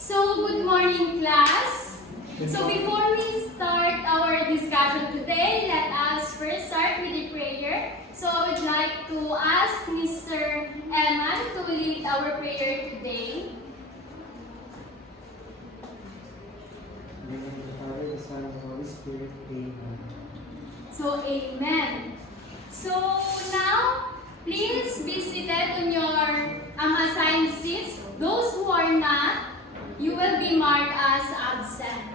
So, good morning, class. So, before we start our discussion today, let us first start with a prayer. So, I would like to ask Mr. Eman to lead our prayer today. In the name of the Father, the Son, and the Holy Spirit. Amen. So, amen. So, now, please be seated on your assigned seats. Those who are not, you will be marked as absent.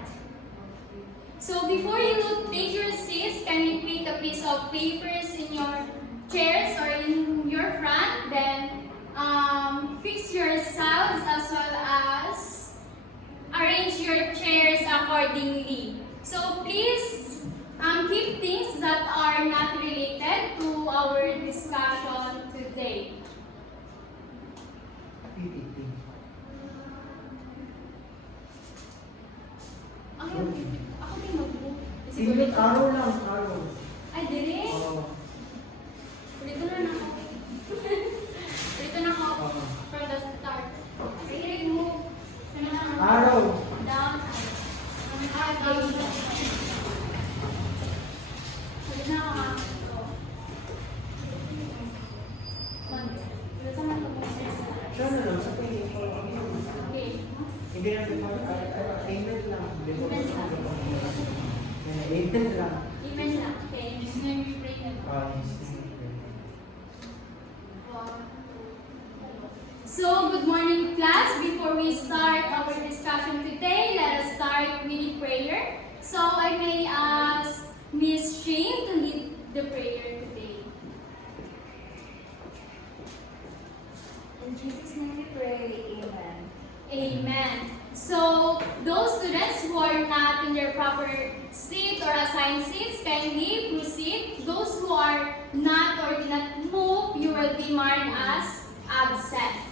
So, before you take your seats, can you pick a piece of papers in your chairs or in your front? Then, fix yourselves as well as arrange your chairs accordingly. So, please keep things that are not related to our discussion today. PPT. Ako din mag-book. Tingnan, araw lang, araw. Ay, dire? Oo. Dito na ako. Dito na ako. From the start. Sige, remove. Araw. Down. Down. Sige na ako. Dito na ako. Siya na lang, sa tingin ko. Okay. Hindi natin payment lang. Payment lang. Payment lang. Even lang. Okay. Just na yung pray na. So, good morning, class. Before we start our discussion today, let us start with prayer. So, I may ask Miss Shane to lead the prayer today. In Jesus' name we pray, Amen. Amen. So, those students who are not in their proper seat or assigned seats, kindly proceed. Those who are not or did not move, you will be marked as absent.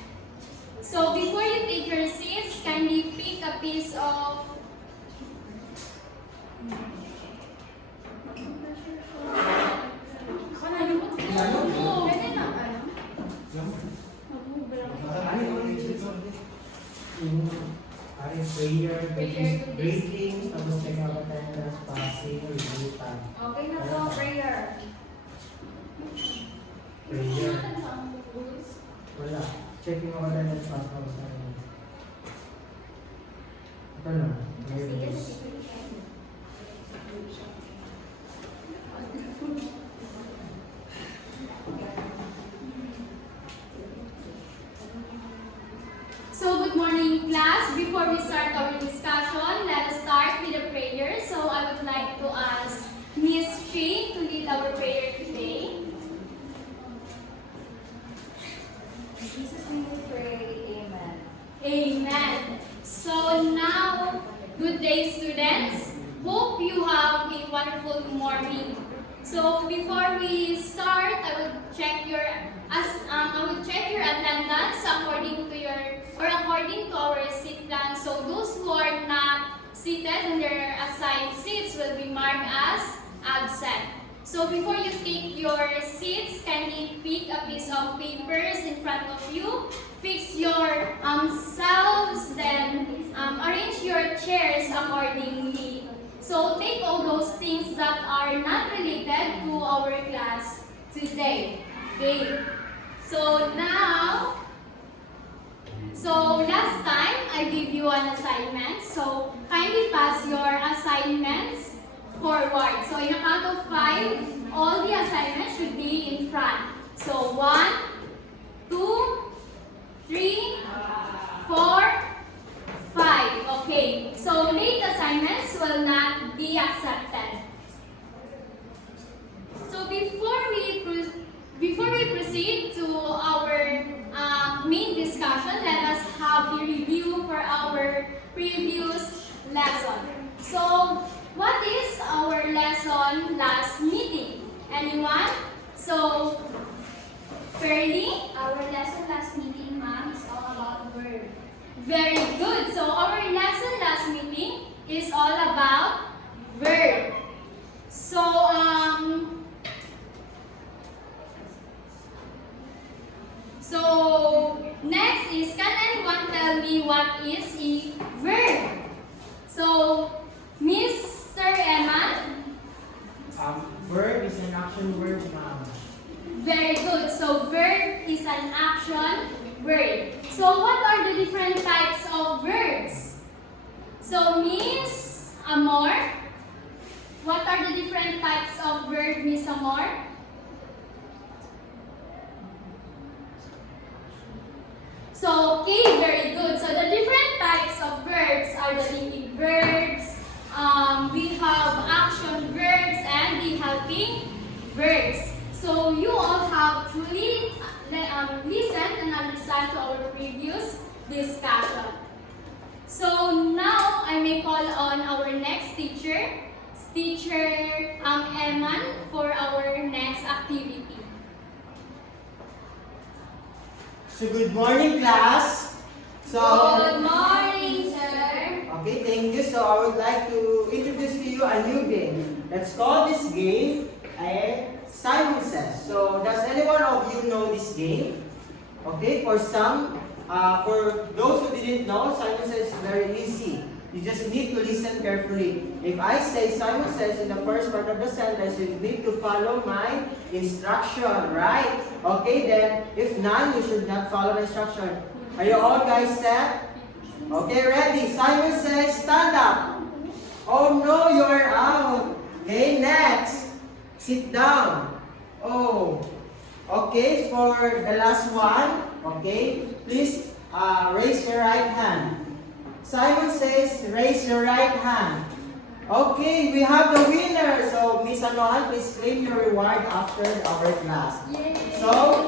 So, before you take your seats, kindly pick a piece of Pwede na, ano? Prayer, Prayer to breathing, tapos check out attendance, passing, review time. Okay na po, prayer. Prayer. Wala. Checking out attendance, passing, ito na. Prayer. So, good morning, class. Before we start our discussion, let us start with a prayer. So, I would like to ask Miss Shane to lead our prayer today. In Jesus' name we pray, Amen. Amen. So, now, good day, students. Hope you have a wonderful morning. So, before we start, I will check your attendance according to our seat plan. So, those who are not seated in their assigned seats will be marked as absent. So, before you take your seats, kindly pick a piece of papers in front of you. Fix your selves, then arrange your chairs accordingly. So, take all those things that are not related to our class today. Okay. So, last time I gave you an assignment. So, kindly pass your assignments forward. So, in a count of 5, all the assignments should be in front. So, 1, 2, 3, 4, 5. Okay. So, late assignments will not be accepted. So, before we proceed to our main discussion, let us have a review for our previous lesson. So, what is our lesson last meeting? Anyone? So, Pearly? Our lesson last meeting, ma'am, is all about verb. Very good. So, our lesson last meeting is all about verb. So, next is, can anyone tell me what is a So what are the different types of verbs? So Miss Amor, what are the different types of verb, Miss Amor? So, okay, very good. So the different types of verbs are the leading verbs, we have action verbs, and the helping verbs. So you all have truly listened and understand to our previous discussion. So now I may call on our next teacher, Eman, for our next activity. So good morning, class. Good morning, sir. Okay, thank you. So I would like to introduce to you a new game. Let's call this game Simon Says. So does any one of you know this game? Okay, for some, for those who didn't know, Simon Says is very easy. You just need to listen carefully. If I say Simon Says in the first part of the sentence, you need to follow my instruction, right? Okay, then if none, you should not follow the instruction. Are you all guys set? Okay, ready? Simon Says, stand up. Oh no, you are out. Okay, next. Sit down. Oh. Okay, for the last one, okay, please raise your right hand. Simon Says, raise your right hand. Okay, we have the winner. So, Miss Anohan, please claim your reward after our class. Yay. So,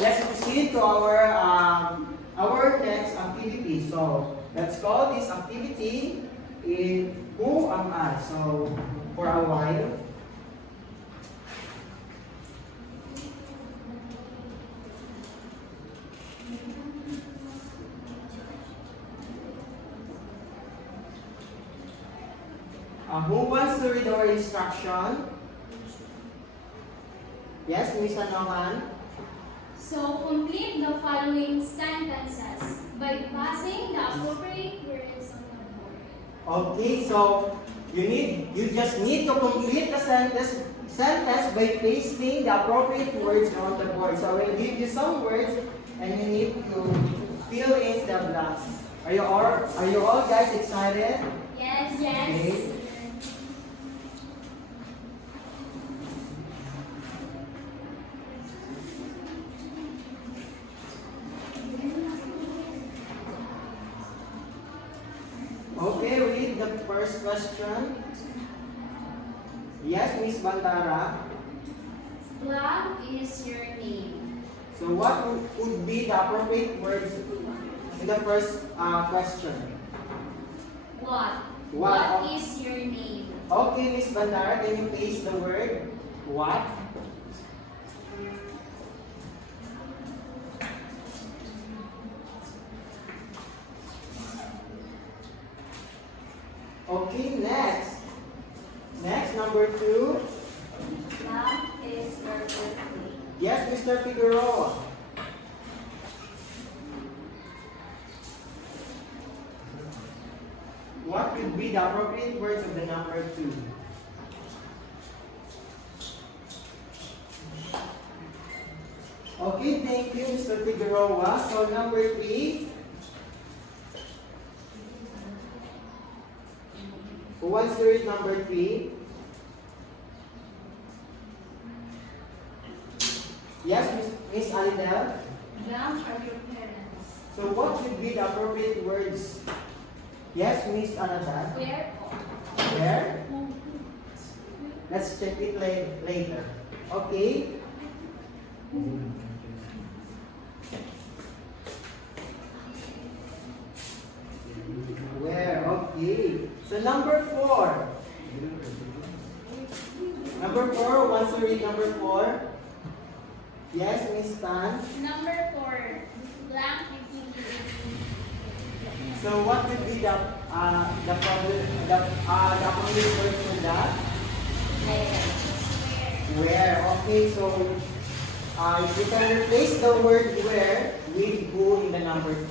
let's proceed to our next activity. So, let's call this activity in Who Am I? So, for a while. Who wants to read our instruction? Yes, Miss Anohan. So complete the following sentences by passing the appropriate words on the board. Okay, so you just need to complete the sentence by pasting the appropriate words on the board. So I will give you some words and you need to fill in the blanks. Are you all guys excited? Yes, Okay. Okay, read the first question. Yes, Miss Bantara. Blank is your name. So what would be the appropriate words in the first question? What? What? What is your name? Okay, Miss Bantara, can you please the word what? Okay, next. Next, number 2. Blank is your birthday. Yes, Mr. Figueroa. What would be the appropriate words of the number 2? Okay, thank you, Mr. Figueroa. So number 3. Who wants to read number 3? Yes, Miss Alidel. Blank are your parents. So what would be the appropriate words? Yes, Miss Anada. Where? Where? Let's check it later. Okay. Where? Okay. So number 4. Number 4, who wants to read number 4? Yes, Miss Tan. Number 4. Blank is So what would be the appropriate word for that? Where? Okay, so you can replace the word where with who in the number 3.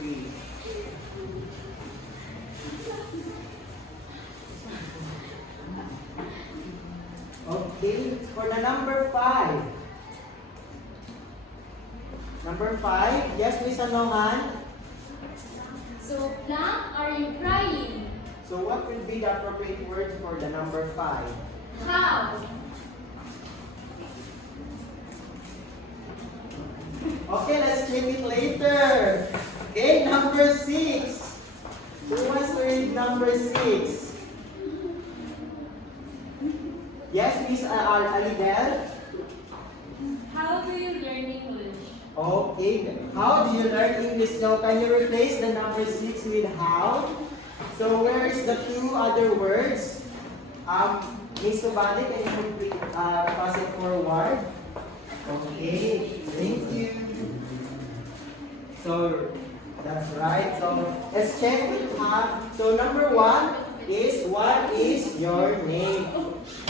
Okay, for the number 5. Number 5, yes, Miss Anohan. So, blank, are you crying? So what will be the appropriate word for the number 5? How? Okay, let's check it later. Okay, number 6. Who wants to read number 6? Yes, Miss Alidel? How do you learn English? Okay, how do you learn English now? Can you replace the number 6 with how? So where is the 2 other words? Miss Subali, can you complete, pass it forward? Okay, thank you. So that's right. So let's check with how. So number 1 is what is your name?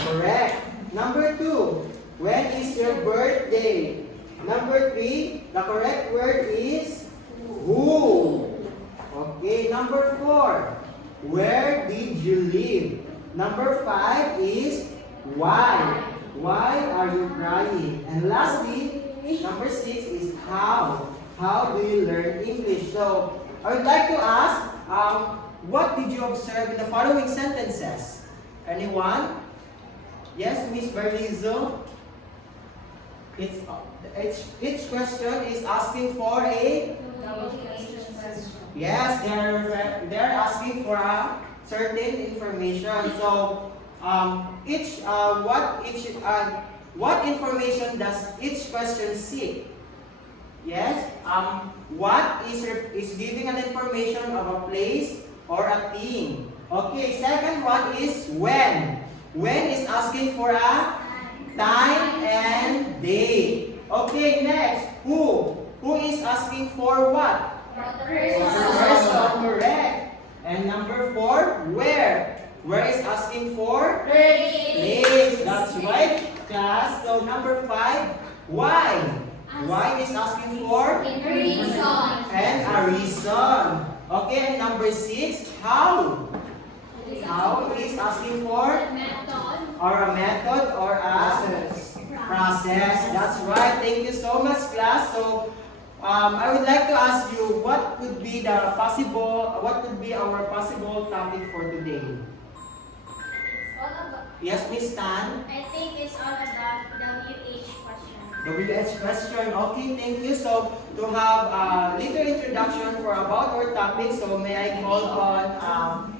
Correct. Number 2, when is your birthday? Number 3, the correct word is who. Okay, number 4, where did you live? Number 5 is why. Why are you crying? And lastly, number 6 is how. How do you learn English? So I would like to ask, what did you observe in the following sentences? Anyone? Yes, Miss Barlizo? Each question is asking for a... Yes, they're asking for a certain information. So, what information does each question seek? Yes, what is giving an information of a place or a thing. Okay, second one is when. When is asking for a time and date. Okay, next, who? Who is asking for what? Person, correct. And number 4, where? Where is asking for? Place. That's right, class. So number 5, why? Why is asking for? Reason. And a reason. Okay, and number 6, how? How is asking for? Method. Or a method or a process. That's right. Thank you so much, class. So, I would like to ask you, what could be our possible topic for today? Yes, Miss Tan. I think it's all about WH question. WH question. Okay, thank you. So, to have a little introduction for about our topic, so may I call on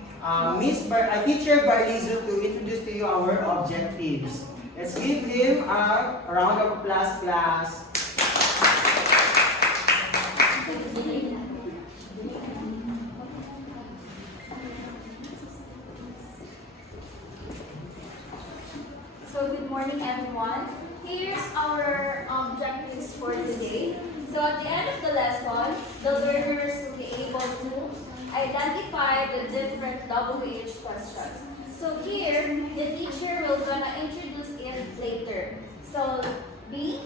Teacher Barlizo to introduce to you our objectives. Let's give him a round of applause, class. So good morning everyone. Here's our objectives for today. So at the end of the lesson, the learners will be able to identify the different WH questions. So here, the teacher will gonna introduce it later. So B,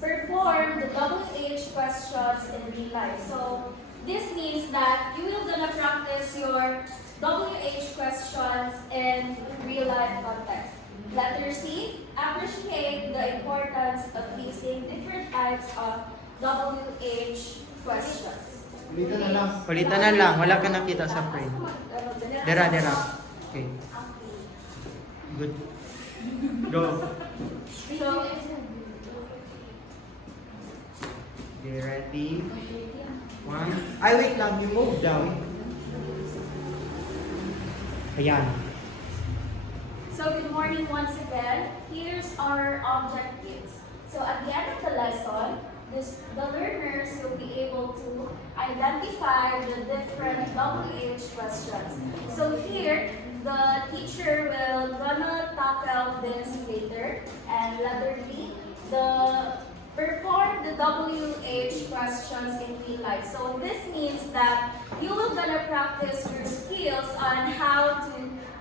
perform the WH questions in real life. So this means that you will gonna practice your WH questions in real life context. Letter C, appreciate the importance of using different types of WH questions. Palitan na lang. Wala ka nakita sa frame. Dera. Okay. Good. Go. So, Okay, ready? 1. Ay, wait lang. You move down. Ayan. So good morning once again. Here's our objectives. So at the end of the lesson, the learners will be able to identify the different WH questions. So here, the teacher will gonna tackle this later. And letter B, perform the WH questions in real life. So this means that you will gonna practice your skills on how to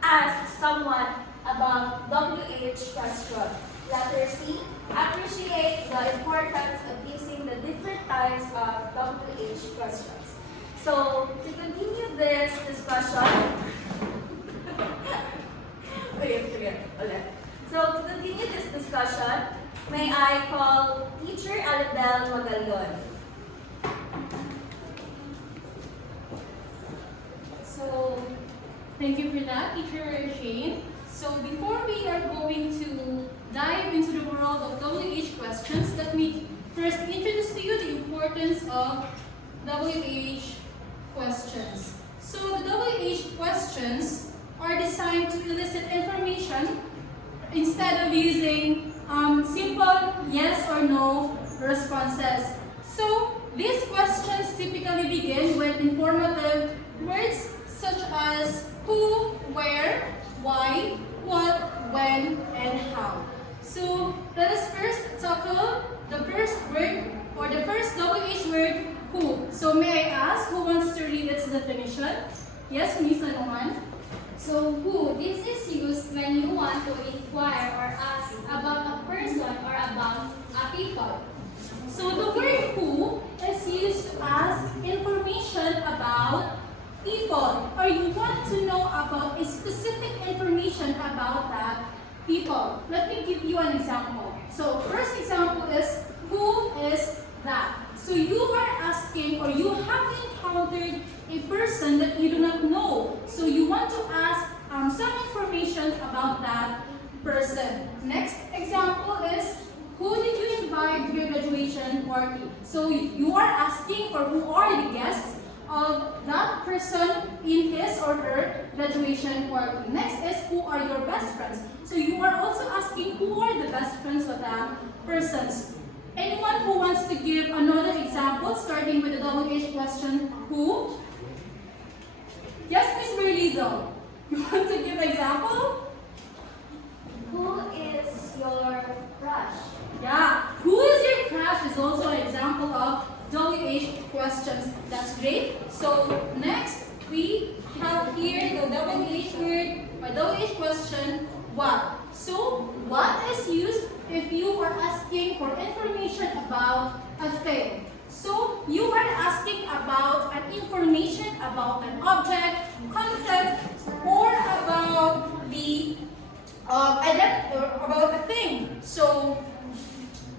ask someone about WH question. Letter C, appreciate the importance of using the different types of WH questions. So to continue this discussion, So to continue this discussion, may I call Teacher Alibel Magalon. Thank you for that, Teacher Shane. So before we are going to dive into the world of WH questions, let me first introduce to you the importance of WH questions. So the WH questions are designed to elicit information instead of using simple yes or no responses. So these questions typically begin with informative words such as who, where, why, what, when, and how. So let us first tackle the first word or the first WH word, who. So may I ask who wants to read its definition? Yes, Miss Anoman. So who, this is used when you want to inquire or ask about a person or about a people. So the word who is used to ask information about people, or you want to know about a specific information about that people. Let me give you an example. So first example is who is that? So you are asking or you have encountered a person that you do not know. So you want to ask some information about that person. Next example is who did you invite to your graduation party? So you are asking for who are the guests of that person in his or her graduation party. Next is who are your best friends? So you are also asking who are the best friends of that persons. Anyone who wants to give another example starting with the WH question, who? Yes, Miss Berlizo. You want to give an example? Who is your crush? Yeah, who is your crush is also an example of WH questions. That's great. So next we have here the WH word or WH question, what. So what is used if you are asking for information about a thing. So you are asking about an information about an object, content, or about the about a thing. So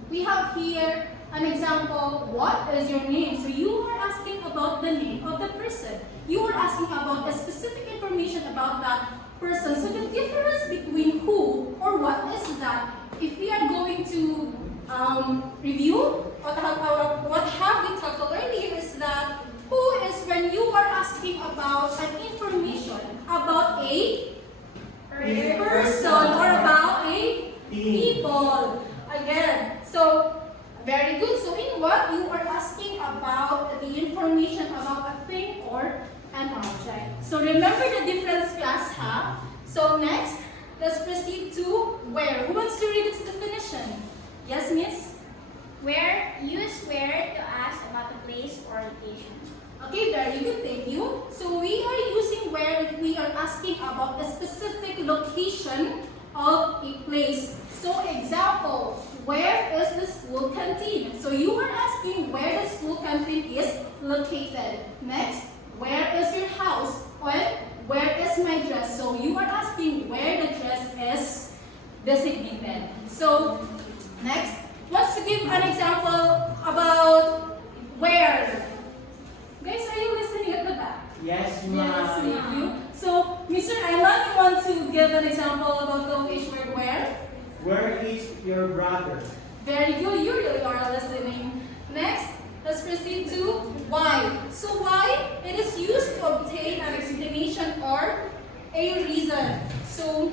we have here an example, what is your name? So you are asking about the name of the person. You are asking about a specific information about that person. So the difference between who or what is that, if we are going to review what have we talked earlier, is that who is when you are asking about an information about a person or about a people. Again, so very good. So in what you are asking about the information about a thing or an object. So remember the difference, class, huh? So next, let's proceed to where. Who wants to read its definition? Yes, Miss? Where, use where to ask about a place or location. Okay, very good, thank you. So we are using where if we are asking about a specific location of a place. So example, where is the school canteen? So you are asking where the school canteen is located. Next, where is your house? Where is my dress? So you are asking where the dress is designated. So next, let's give an example about where. Guys, are you listening at the back? Yes, ma'am. Yes, thank you. So, Mr. Ayman, you want to give an example about the WH word where? Where is your brother? Very good, you really are listening. Next, let's proceed to why. So why, it is used to obtain an explanation or a reason. So,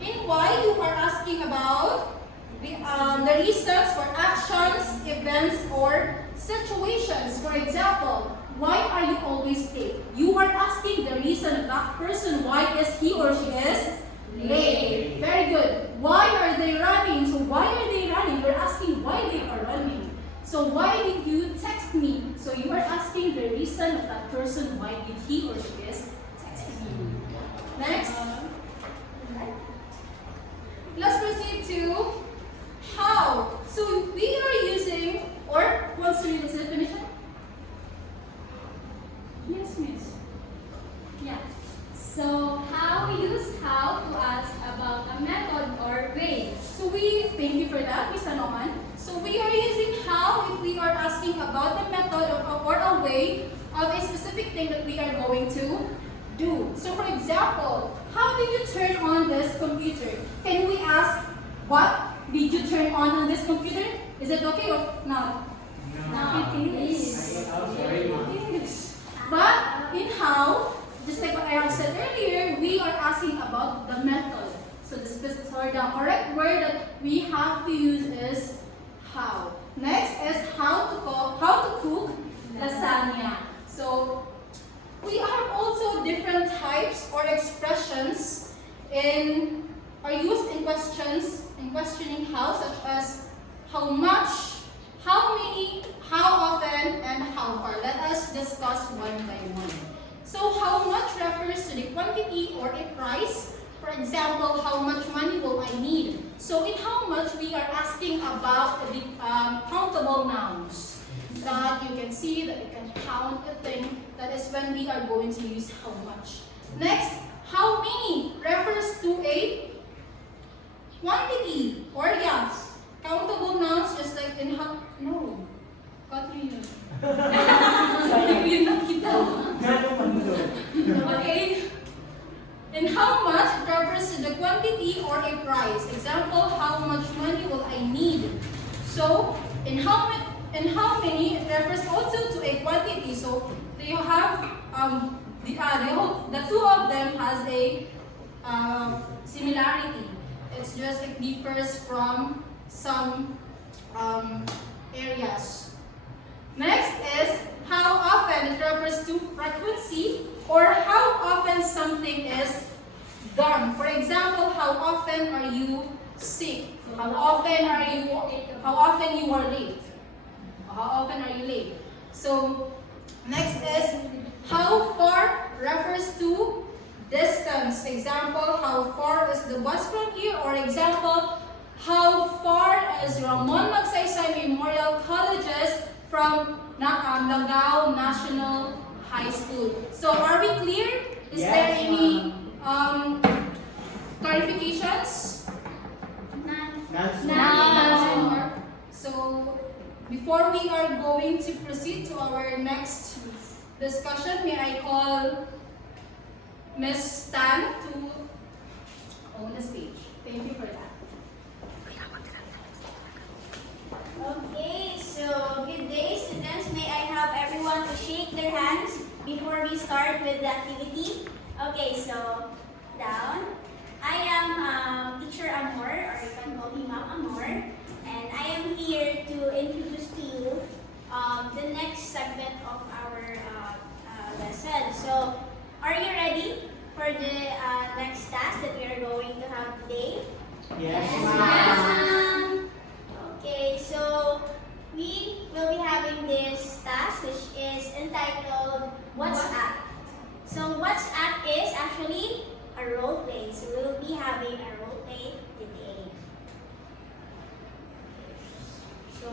in why you are asking about the reasons for actions, events, or situations. For example, why are you always late? You are asking the reason of that person. Why is he or she is late? Very good. Why are they running? So why are they running? You're asking why they are running. So why did you text me? So you are asking the reason of that person. Why did he or she is texting you? Next. Let's proceed to how. So we are using, or wants to read the definition? Yes, miss. Yeah. So how we use how to ask about a method or way. So thank you for that, Miss Anoman. So we are using how if we are asking about the method or a way of a specific thing that we are going to do. So for example, how did you turn on this computer? Can we ask, what did you turn on this computer? Is it okay or not? It is. But in how, just like what I have said earlier, we are asking about the method. So the correct word that we have to use is how. Next is how to cook lasagna. So we have also different types or expressions are used in questioning how, such as how much, how many, how often, and how far. Let us discuss one by one. So how much refers to the quantity or a price. For example, how much money will I need? So in how much, we are asking about the countable nouns. That you can see that you can count a thing. That is when we are going to use how much. Next, how many refers to a quantity or yes, countable nouns, just like in how, no, Katrina. Hindi ko yun nakita. Okay. In how much, it refers to the quantity or a price. Example, how much money will I need? So, in how many, it refers also to a quantity. So, they have the two of them has a similarity. It's just it differs from some areas. Next is how often. It refers to frequency or how often something is done. For example, how often are you sick? How often you are late? How often are you late? So next is how far refers to distance. Example, how far is the bus from here? Or example, how far is Ramon Magsaysay Memorial Colleges from Langgao National High School? So are we clear? Is Yes, there any ma'am. clarifications? That's No. So before we are going to proceed to our next discussion, may I call Ms. Tan to own the stage. Thank you for that. Okay, so good day, students. May I have everyone to shake their hands before we start with the activity? Okay, so down. I am Teacher Amor, or you can call me Ma'am Amor, and I am here to introduce to you the next segment of our lesson. So, are you ready for the next task that we are going to have today? Yes, Yes, ma'am. Okay, so we will be having this task which is entitled What's Up? So What's Up is actually a role play. So we will be having a role play today. So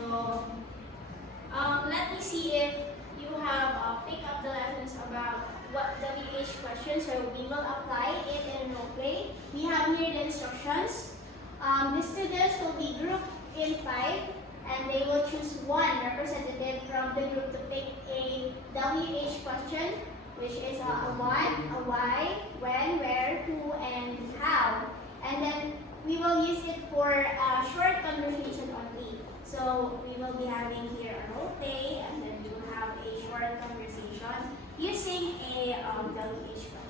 let me see if you have picked up the lessons about what WH questions. So we will apply it in role play. We have here the instructions. The students will be grouped in 5 and they will choose one representative from the group to pick a WH question, which is a what, a why, when, where, who, and how. And then we will use it for a short conversation only. So we will be having here a role play and then we will have a short conversation using a WH question.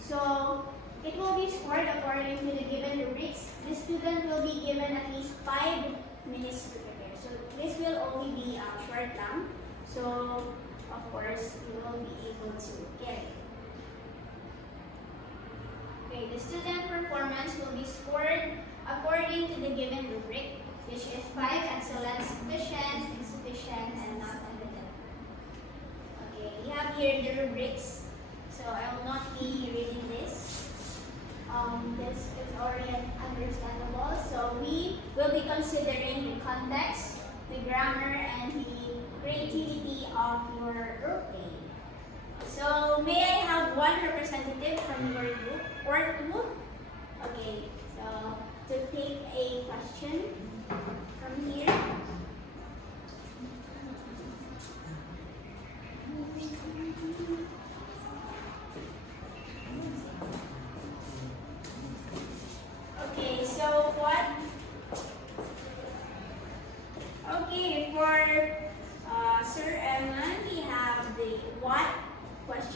So it will be scored according to the given rubrics. The student will be given at least 5 minutes to prepare. So this will only be a short lang. So of course you will be able to get it. Okay, the student performance will be scored according to the given rubric, which is 5 excellent, sufficient, insufficient, and not evident. Okay, we have here the rubrics. So I will not be reading this. This is already understandable. So we will be considering the context, the grammar, and the creativity of your role play. So may I have one representative from your group or two? Okay, so to take a question from here.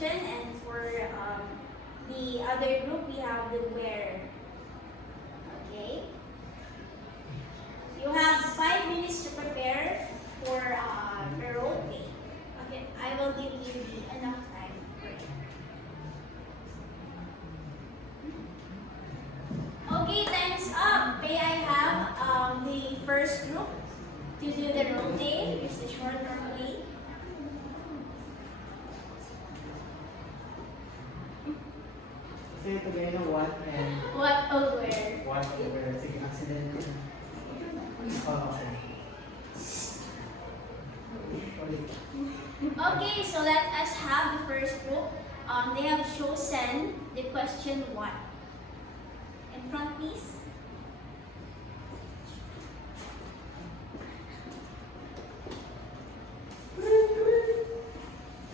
question, and for the other group, we have the where. Okay? You have 5 minutes to prepare for the role play. Okay, I will give you enough time for it. Okay, time's up. May I have the first group to do the role play, just a short role play. Say it again, what and What or where? what over. Sige, accident. Oh, okay. Okay, so let us have the first group. They have chosen the question what. In front, please.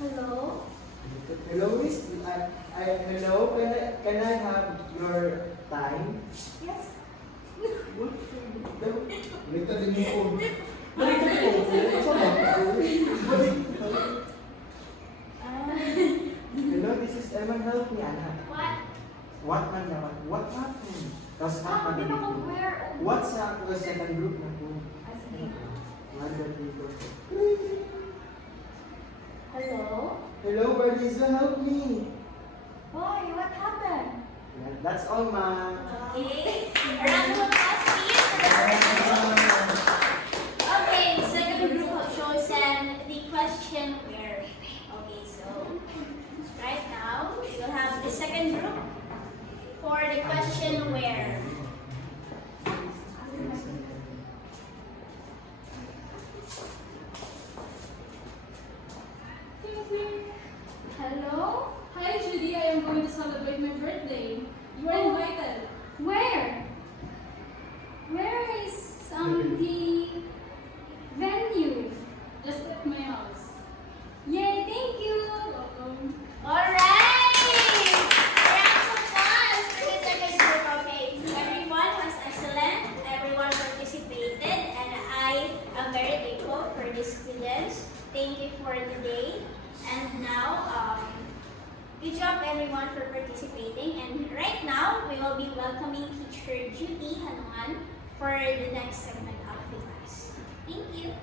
Hello. Hello, Miss. Hello. Can I have your time? Yes. Balik din yung phone. Balik din yung phone. Hello, this is Eman. Help me, Anna. What? What man naman? What happened? Tapos Ah, di ba kung dito? where? What sa second group na po? Ah, sige. One, two, Hello. Hello, Berliza, help me. Boy, what happened? Yeah, that's all, ma. Okay. A round of applause, please, for the first group. Okay, second group have chosen the question where. Okay, so right now we will have the second group for the question where. Hello? Hi, Judy. I am going to celebrate my birthday. You are invited. Where? Where is the venue? Just at my house. Yay, thank you. Welcome. Alright! Round of applause for the second group. Okay, everyone was excellent. Everyone participated, and I am very thankful for the students. Thank you for the day. And now, good job everyone for participating. And right now, we will be welcoming Teacher Judy Hanuman for the next segment of the class. Thank you.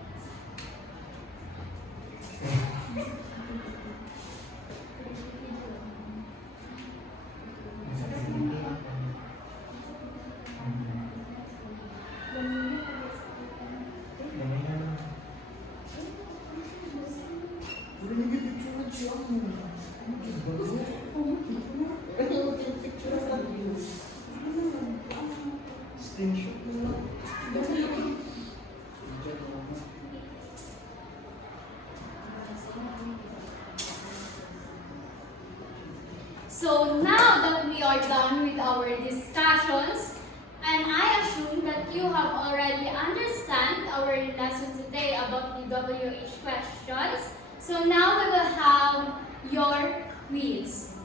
So now that we are done with our discussions, and I assume that you have already understand our lesson today about the WH questions. So now we will have your quiz.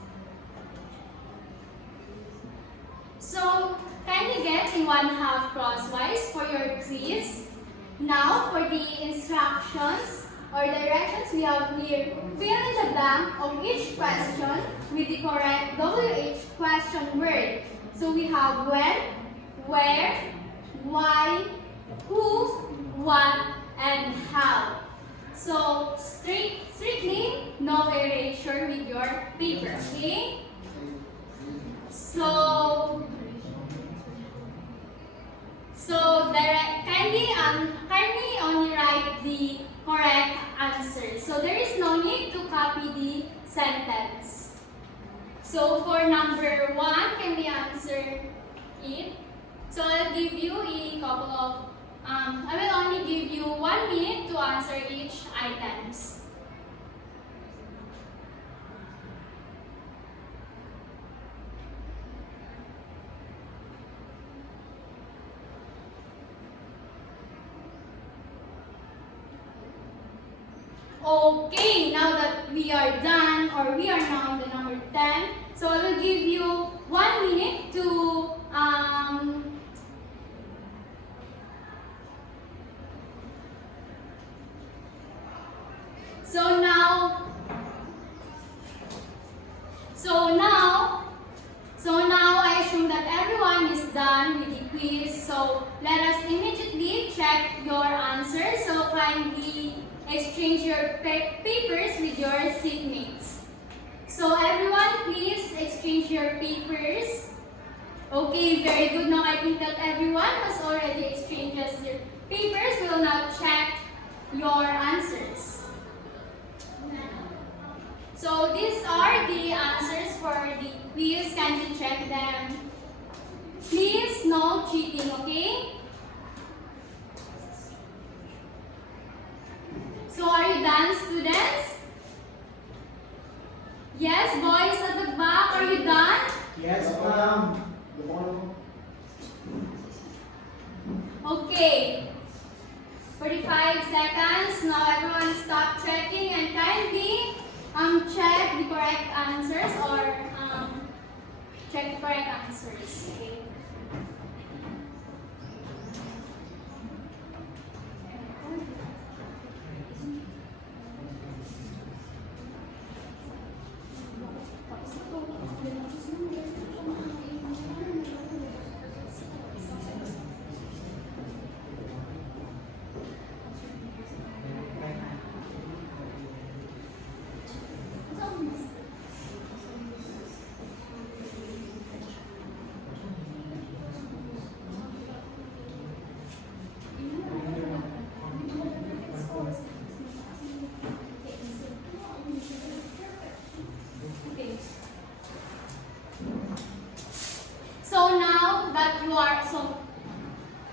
So kindly get in 1/2 crosswise for your quiz. Now for the instructions or directions we have here, fill in the blank of each question with the correct WH question word. So we have when, where, why, who, what, and how. So strictly no erasure with your paper, okay? So kindly only write the correct answer. So there is no need to copy the sentence. So for number 1, can we answer it? So I'll give you a couple of, I will only give you 1 minute to answer each items. Okay, now that we are done, or we are now on the number 10, so I will give you 1 minute to so now quiz. So let us immediately check your answers. So kindly exchange your papers with your seatmates. So everyone, please exchange your papers. Okay, very good. Now I think that everyone has already exchanged their papers. We will now check your answers. So these are the answers for the quiz. Kindly check them. Please, no cheating, okay? So are you done, students? Yes, boys at the back, are you done? Yes, ma'am. Okay. 45 seconds. Now everyone stop checking and kindly check the correct answers or check the correct answers. Okay. Okay.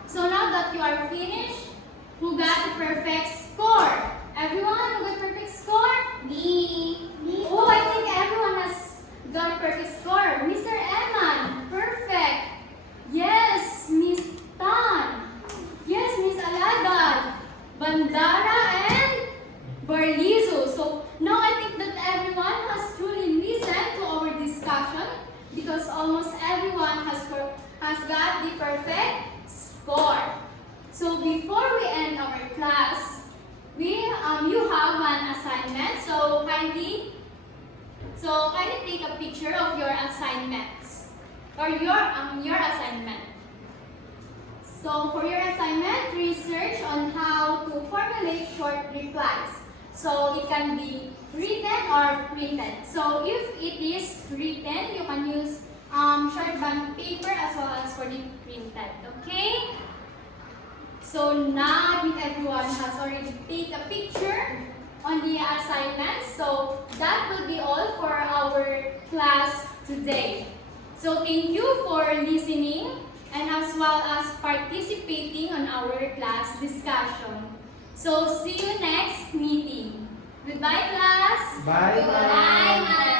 So now that you are finished, who got the perfect score? Everyone who got perfect score? Me. Oh, I think everyone has got perfect score. Mr. Eman, perfect. Yes, Miss Tan. Yes, Miss Alagad, Bandara, and Barlizo. So now I think that everyone has truly listened to our discussion because almost everyone has got the perfect score. So before we end our class, you have an assignment. So kindly take a picture of your assignments or your assignment. So for your assignment, research on how to formulate short replies. So it can be written or printed. So if it is written, you can use short bond paper as well as for the printed. Okay? So now I think everyone has already taken a picture on the assignment. So that will be all for our class today. So thank you for listening and as well as participating on our class discussion. So see you next meeting. Goodbye, class. Bye, Goodbye, ma'am.